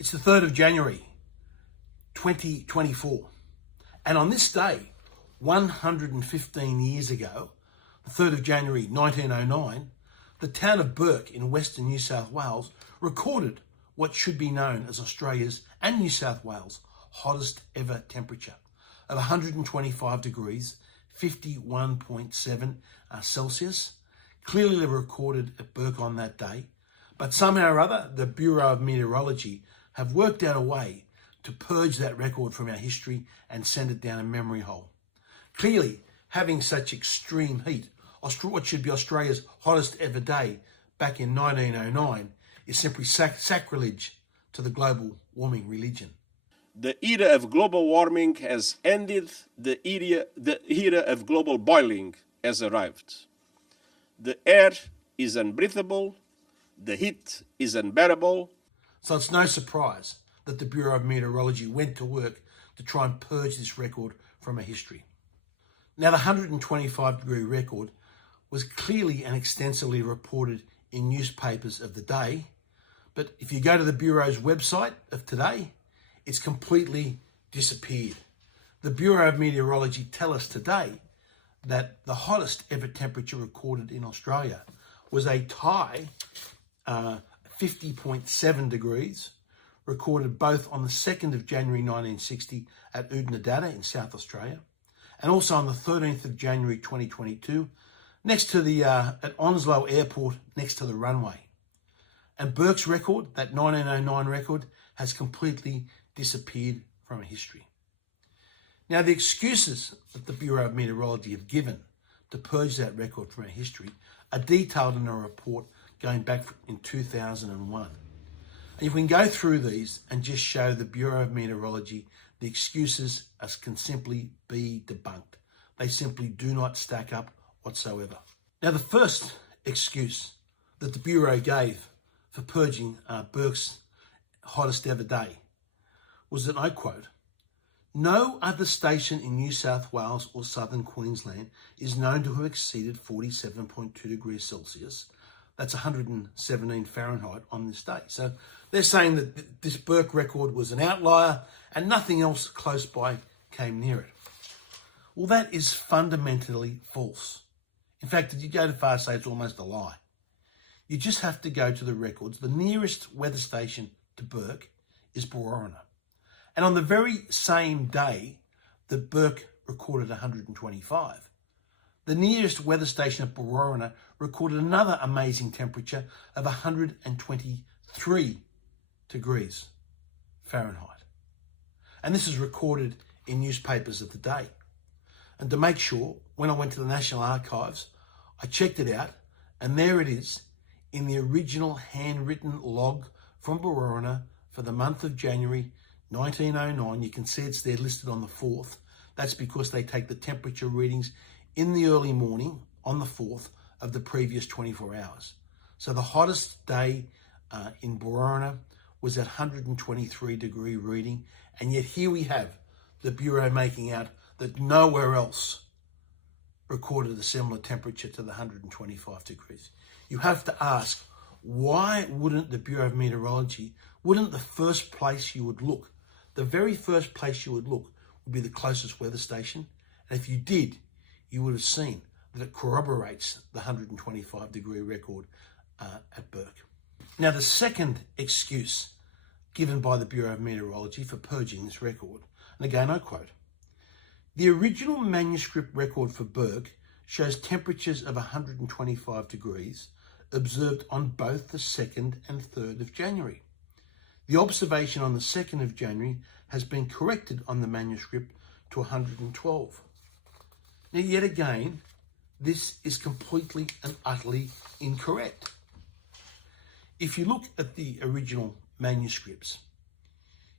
It's the 3rd of January, 2024. And on this day, 115 years ago, the 3rd of January 1909, the town of Bourke in western New South Wales recorded what should be known as Australia's and New South Wales' hottest ever temperature of 125 degrees, 51.7 Celsius, clearly recorded at Bourke on that day. But somehow or other, the Bureau of Meteorology have worked out a way to purge that record from our history and send it down a memory hole. Clearly, having such extreme heat, what should be Australia's hottest ever day back in 1909, is simply sacrilege to the global warming religion. The era of global warming has ended, the era of global boiling has arrived. The air is unbreathable, the heat is unbearable. So it's no surprise that the Bureau of Meteorology went to work to try and purge this record from our history. Now, the 125-degree record was clearly and extensively reported in newspapers of the day, but if you go to the Bureau's website of today, it's completely disappeared. The Bureau of Meteorology tell us today that the hottest ever temperature recorded in Australia was a tie 50.7 degrees, recorded both on the 2nd of January 1960 at Oodnadatta in South Australia, and also on the 13th of January 2022, next to the at Onslow Airport, next to the runway. And Bourke's record, that 1909 record, has completely disappeared from history. Now, the excuses that the Bureau of Meteorology have given to purge that record from our history are detailed in a report going back in 2001. And if we can go through these and just show the Bureau of Meteorology the excuses can simply be debunked. They simply do not stack up whatsoever. Now, the first excuse that the Bureau gave for purging Bourke's hottest ever day was that, I quote, "No other station in New South Wales or southern Queensland is known to have exceeded 47.2 degrees Celsius. That's 117 Fahrenheit on this day." So they're saying that this Bourke record was an outlier and nothing else close by came near it. Well, that is fundamentally false. In fact, if you go too far to say it's almost a lie. You just have to go to the records. The nearest weather station to Bourke is Bourke. And on the very same day that Bourke recorded 125, the nearest weather station at Bourke recorded another amazing temperature of 123 degrees Fahrenheit. And this is recorded in newspapers of the day. And to make sure, when I went to the National Archives, I checked it out, and there it is in the original handwritten log from Bourke for the month of January 1909. You can see it's there listed on the 4th. That's because they take the temperature readings in the early morning on the 4th of the previous 24 hours. So the hottest day in Bourke was at 123 degree reading, and yet here we have the Bureau making out that nowhere else recorded a similar temperature to the 125 degrees. You have to ask, why wouldn't the Bureau of Meteorology, wouldn't the first place you would look, the very first place you would look would be the closest weather station? And if you did, you would have seen that it corroborates the 125 degree record at Bourke. Now, the second excuse given by the Bureau of Meteorology for purging this record, and again I quote, "The original manuscript record for Bourke shows temperatures of 125 degrees observed on both the 2nd and 3rd of January. The observation on the 2nd of January has been corrected on the manuscript to 112. Now, yet again, this is completely and utterly incorrect. If you look at the original manuscripts,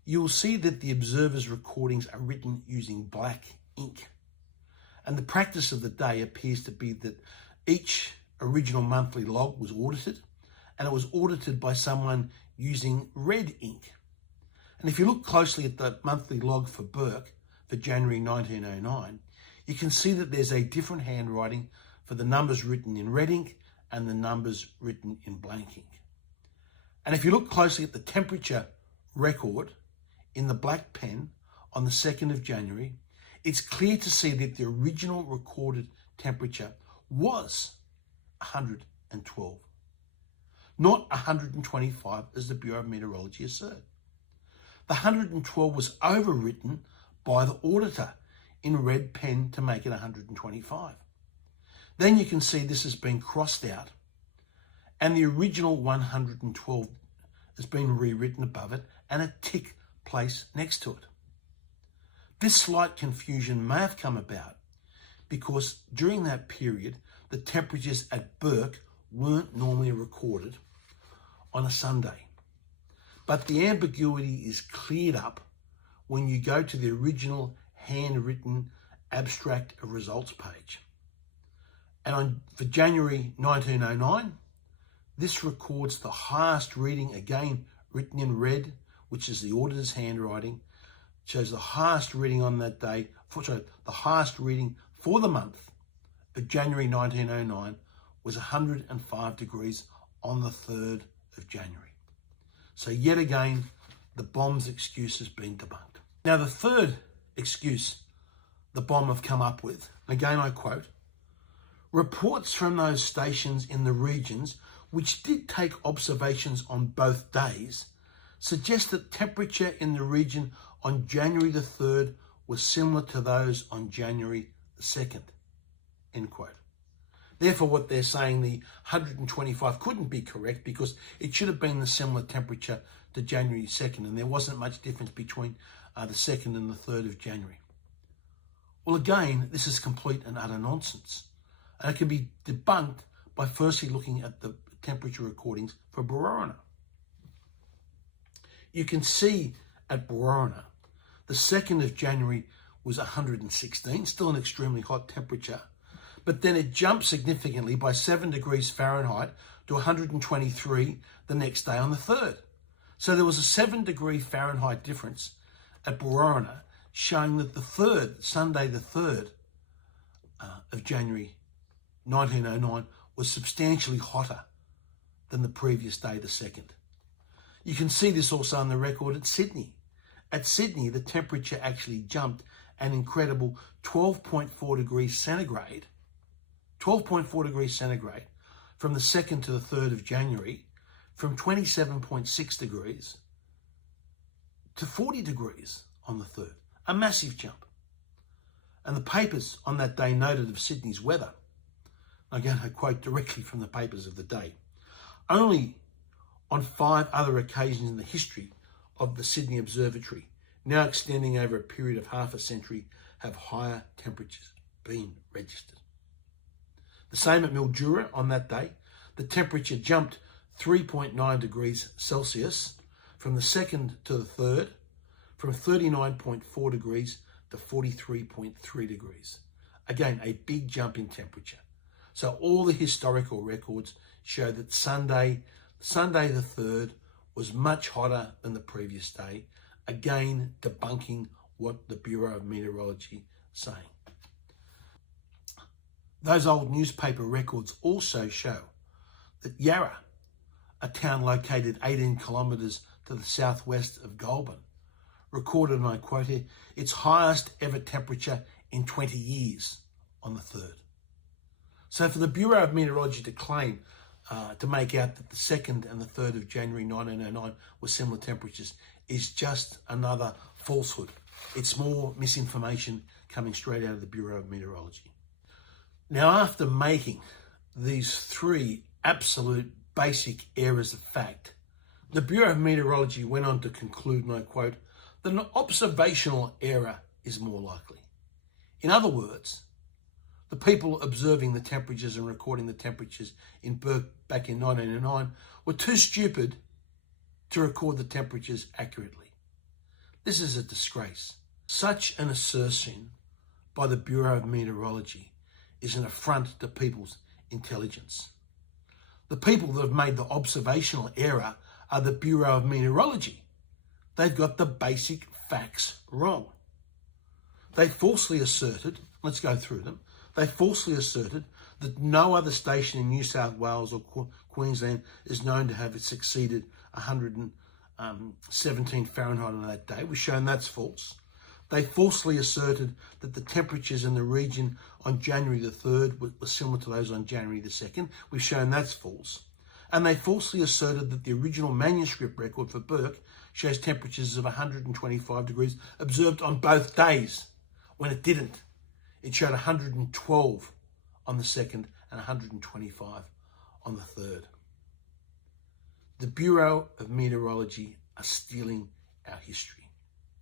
you will see that the observers' recordings are written using black ink. And the practice of the day appears to be that each original monthly log was audited, and it was audited by someone using red ink. And if you look closely at the monthly log for Bourke for January 1909, you can see that there's a different handwriting for the numbers written in red ink and the numbers written in blank ink. And if you look closely at the temperature record in the black pen on the 2nd of January, it's clear to see that the original recorded temperature was 112, not 125 as the Bureau of Meteorology assert. The 112 was overwritten by the auditor in red pen to make it 125. Then you can see this has been crossed out and the original 112 has been rewritten above it and a tick placed next to it. This slight confusion may have come about because during that period, the temperatures at Bourke weren't normally recorded on a Sunday. But the ambiguity is cleared up when you go to the original handwritten abstract of results page. And for January 1909, this records the highest reading, again written in red, which is the auditor's handwriting, shows the highest reading on that day, the highest reading for the month of January 1909 was 105 degrees on the 3rd of January. So yet again, the BOM's excuse has been debunked. Now the third excuse the BOM have come up with, again I quote, reports from those stations in the regions which did take observations on both days suggest that temperature in the region on January the 3rd was similar to those on January the 2nd, end quote. Therefore, what they're saying, the 125 couldn't be correct because it should have been the similar temperature to January 2nd, and there wasn't much difference between the 2nd and the 3rd of January. Well, again, this is complete and utter nonsense. And it can be debunked by firstly looking at the temperature recordings for Bourke. You can see at Bourke, the 2nd of January was 116, still an extremely hot temperature, but then it jumped significantly by 7 degrees Fahrenheit to 123 the next day on the 3rd. So there was a 7 degree Fahrenheit difference at Bourke, showing that the 3rd, Sunday the 3rd of January 1909 was substantially hotter than the previous day, the 2nd. You can see this also on the record at Sydney. At Sydney, the temperature actually jumped an incredible 12.4 degrees centigrade, 12.4 degrees centigrade from the 2nd to the 3rd of January, from 27.6 degrees to 40 degrees on the 3rd, a massive jump. And the papers on that day noted of Sydney's weather, again I quote directly from the papers of the day, only on 5 other occasions in the history of the Sydney Observatory, now extending over a period of half a century, have higher temperatures been registered. The same at Mildura on that day, the temperature jumped 3.9 degrees Celsius from the 2nd to the 3rd, from 39.4 degrees to 43.3 degrees. Again, a big jump in temperature. So all the historical records show that Sunday the 3rd was much hotter than the previous day, again debunking what the Bureau of Meteorology is saying. Those old newspaper records also show that Yarra, a town located 18 kilometres to the southwest of Goulburn, recorded, and I quote here, its highest ever temperature in 20 years on the 3rd. So for the Bureau of Meteorology to claim to make out that the 2nd and the 3rd of January 1909 were similar temperatures is just another falsehood. It's more misinformation coming straight out of the Bureau of Meteorology. Now, after making these 3 absolute basic errors of fact, the Bureau of Meteorology went on to conclude, and I quote, that an observational error is more likely. In other words, the people observing the temperatures and recording the temperatures in Bourke back in 1909 were too stupid to record the temperatures accurately. This is a disgrace. Such an assertion by the Bureau of Meteorology is an affront to people's intelligence. The people that have made the observational error are the Bureau of Meteorology. They've got the basic facts wrong. They falsely asserted, let's go through them, they falsely asserted that no other station in New South Wales or Queensland is known to have succeeded 100 17 Fahrenheit on that day. We've shown that's false. They falsely asserted that the temperatures in the region on January the 3rd were similar to those on January the 2nd. We've shown that's false. And they falsely asserted that the original manuscript record for Bourke shows temperatures of 125 degrees observed on both days, when it didn't. It showed 112 on the 2nd and 125 on the 3rd. The Bureau of Meteorology are stealing our history.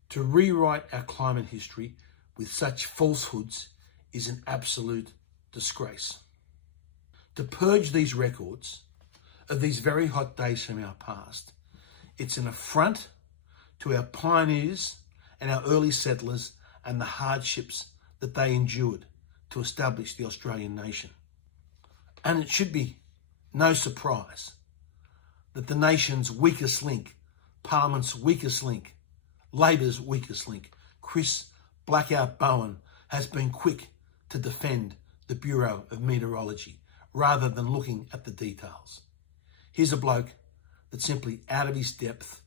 To rewrite our climate history with such falsehoods is an absolute disgrace. To purge these records of these very hot days from our past, it's an affront to our pioneers and our early settlers and the hardships that they endured to establish the Australian nation. And it should be no surprise that the nation's weakest link, Parliament's weakest link, Labor's weakest link, Chris Blackout Bowen, has been quick to defend the Bureau of Meteorology rather than looking at the details. Here's a bloke that's simply out of his depth,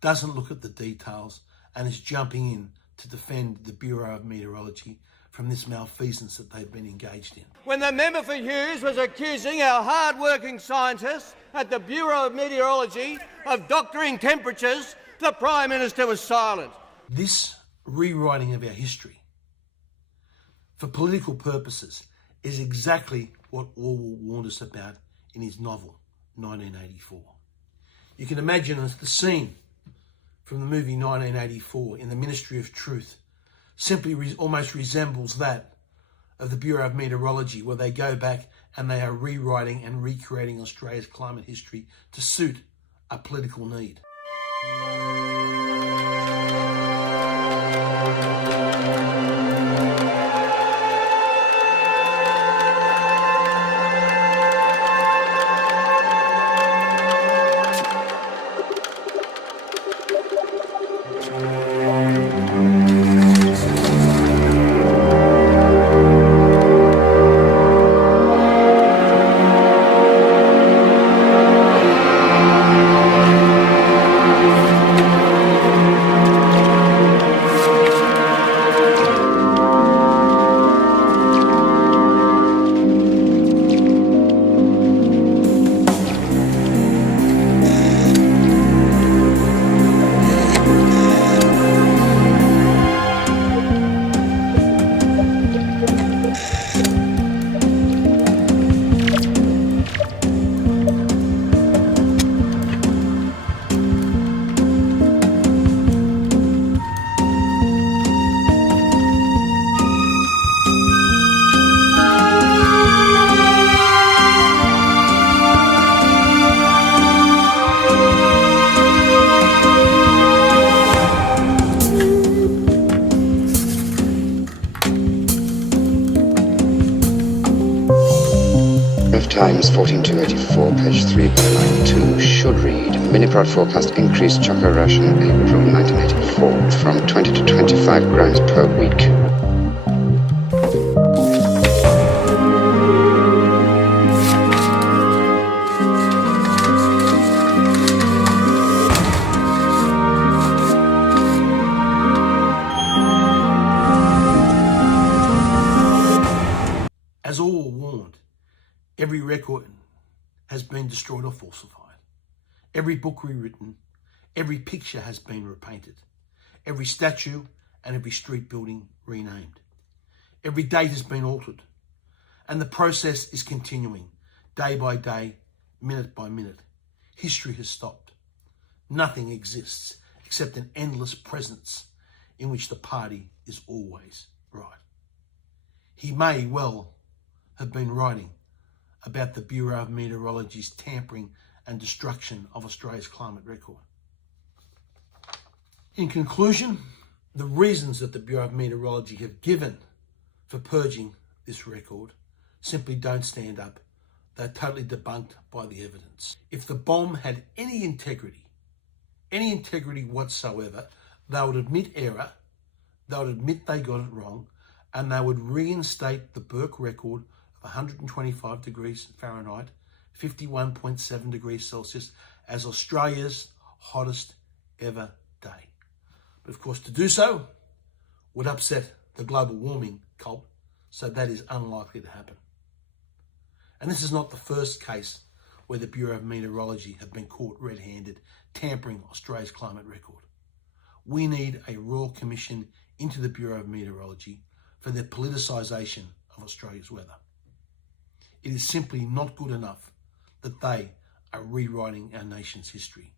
doesn't look at the details, and is jumping in to defend the Bureau of Meteorology from this malfeasance that they've been engaged in. When the member for Hughes was accusing our hard-working scientists at the Bureau of Meteorology of doctoring temperatures, the Prime Minister was silent. This rewriting of our history for political purposes is exactly what Orwell warned us about in his novel, 1984. You can imagine the scene from the movie 1984 in the Ministry of Truth simply almost resembles that of the Bureau of Meteorology, where they go back and they are rewriting and recreating Australia's climate history to suit a political need. Times 14284, page 3 by line 2 should read Mini-Prod forecast increased chocolate ration April 1984 from 20 to 25 grams per week. As all warned, every record has been destroyed or falsified. Every book rewritten, every picture has been repainted. Every statue and every street building renamed. Every date has been altered. And the process is continuing, day by day, minute by minute. History has stopped. Nothing exists except an endless presence in which the party is always right. He may well have been writing about the Bureau of Meteorology's tampering and destruction of Australia's climate record. In conclusion, the reasons that the Bureau of Meteorology have given for purging this record simply don't stand up. They're totally debunked by the evidence. If the BOM had any integrity whatsoever, they would admit error, they would admit they got it wrong, and they would reinstate the Bourke record 125 degrees Fahrenheit, 51.7 degrees Celsius as Australia's hottest ever day. But of course, to do so would upset the global warming cult, so that is unlikely to happen. And this is not the first case where the Bureau of Meteorology have been caught red-handed tampering Australia's climate record. We need a royal commission into the Bureau of Meteorology for their politicisation of Australia's weather. It is simply not good enough that they are rewriting our nation's history.